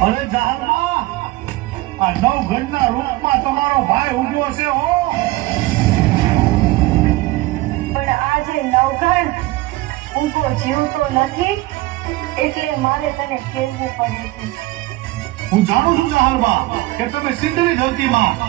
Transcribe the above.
અરે જાહરમાં આ નવગણના રૂપમાં તમારો ભાઈ ઉભો છે હો. પણ આજે નવઘણ ઊંઘો જીવતો નથી એટલે મારે તને કહેવું પડે છે. હું જાણું છું જાહરમાં કે તમે સિદ્ધની ધરતીમાં